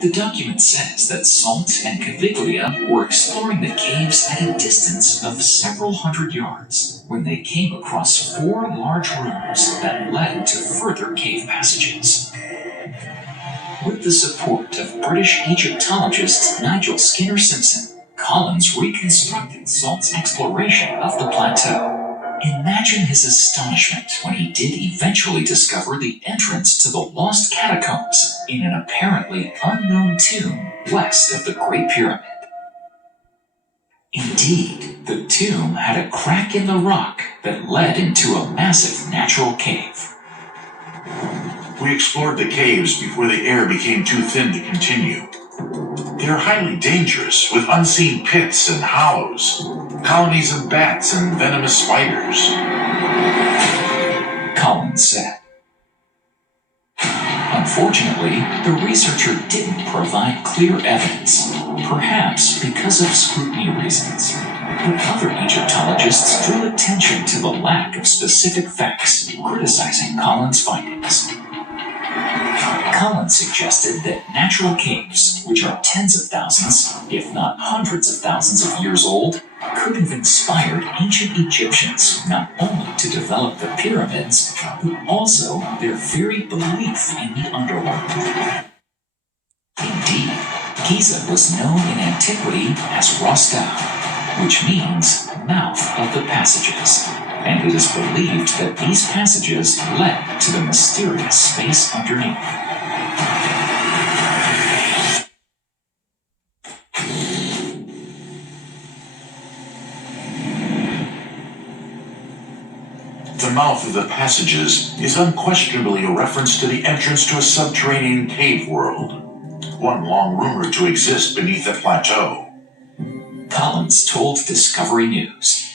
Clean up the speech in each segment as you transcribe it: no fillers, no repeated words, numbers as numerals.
The document says that Salt and Caviglia were exploring the caves at a distance of several hundred yards when they came across 4 large rooms that led to further cave passages. With the support of British Egyptologist Nigel Skinner Simpson, Collins reconstructed Salt's exploration of the plateau. Imagine his astonishment when he did eventually discover the entrance to the lost catacombs in an apparently unknown tomb west of the Great Pyramid. Indeed, the tomb had a crack in the rock that led into a massive natural cave. We explored the caves before the air became too thin to continue. They are highly dangerous, with unseen pits and hollows, colonies of bats and venomous spiders, Collins said. Unfortunately, the researcher didn't provide clear evidence, perhaps because of scrutiny reasons. But other Egyptologists drew attention to the lack of specific facts, criticizing Collins' findings. Collins suggested that natural caves, which are tens of thousands, if not hundreds of thousands of years old, could have inspired ancient Egyptians not only to develop the pyramids, but also their very belief in the underworld. Indeed, Giza was known in antiquity as Rostau, which means mouth of the passages, and it is believed that these passages led to the mysterious space underneath. The mouth of the passages is unquestionably a reference to the entrance to a subterranean cave world, one long rumored to exist beneath the plateau. Collins told Discovery News.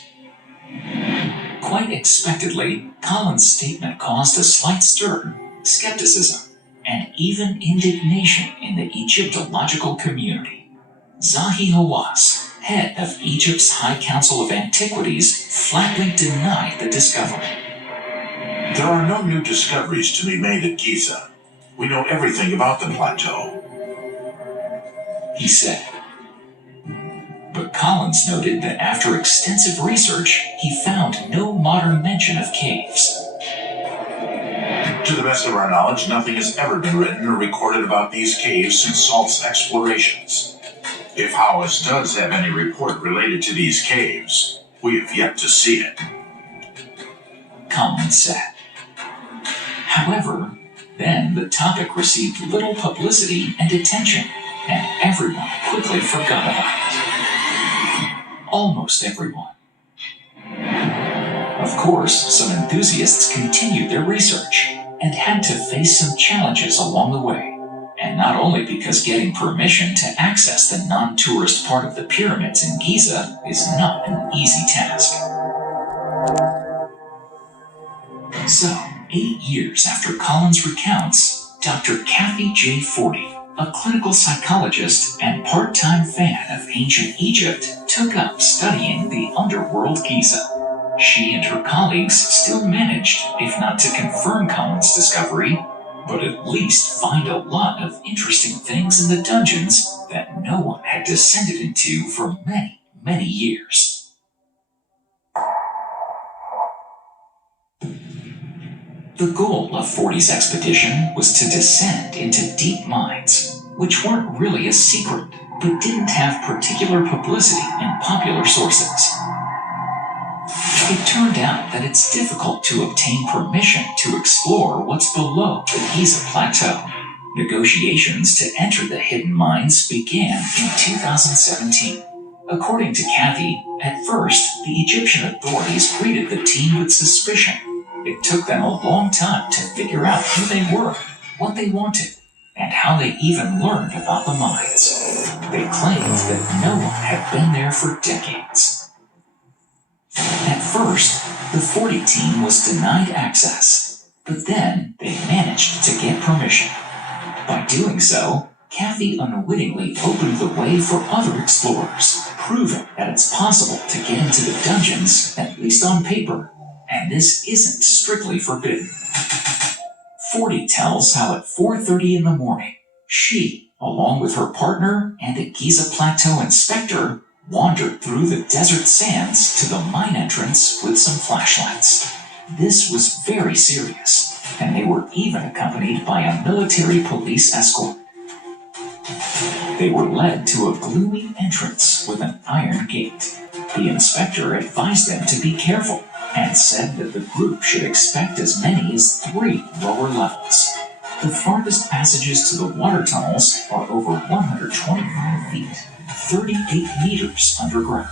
Quite expectedly, Collins' statement caused a slight stir, skepticism, and even indignation in the Egyptological community. Zahi Hawass, head of Egypt's High Council of Antiquities, flatly denied the discovery. There are no new discoveries to be made at Giza. We know everything about the plateau, he said. But Collins noted that after extensive research, he found no modern mention of caves. To the best of our knowledge, nothing has ever been written or recorded about these caves since Salt's explorations. If Hawass does have any report related to these caves, we have yet to see it, Collins said. However, then the topic received little publicity and attention, and everyone quickly forgot about it. Almost everyone. Of course, some enthusiasts continued their research and had to face some challenges along the way. And not only because getting permission to access the non-tourist part of the pyramids in Giza is not an easy task. So, 8 years after Collins recounts, Dr. Kathy J. Forty, a clinical psychologist and part-time fan of ancient Egypt, took up studying the underworld Giza. She and her colleagues still managed, if not to confirm Collins' discovery, but at least find a lot of interesting things in the dungeons that no one had descended into for many, many years. The goal of Forty's expedition was to descend into deep mines, which weren't really a secret, but didn't have particular publicity in popular sources. It turned out that it's difficult to obtain permission to explore what's below the Giza Plateau. Negotiations to enter the hidden mines began in 2017. According to Kathy, at first, the Egyptian authorities greeted the team with suspicion. It took them a long time to figure out who they were, what they wanted, and how they even learned about the mines. They claimed that no one had been there for decades. At first, the 40 team was denied access, but then they managed to get permission. By doing so, Kathy unwittingly opened the way for other explorers, proving that it's possible to get into the dungeons, at least on paper, and this isn't strictly forbidden. 40 tells how at 4:30 in the morning, she along with her partner and a Giza Plateau inspector, wandered through the desert sands to the mine entrance with some flashlights. This was very serious, and they were even accompanied by a military police escort. They were led to a gloomy entrance with an iron gate. The inspector advised them to be careful and said that the group should expect as many as 3 lower levels. The farthest passages to the water tunnels are over 125 feet, 38 meters underground.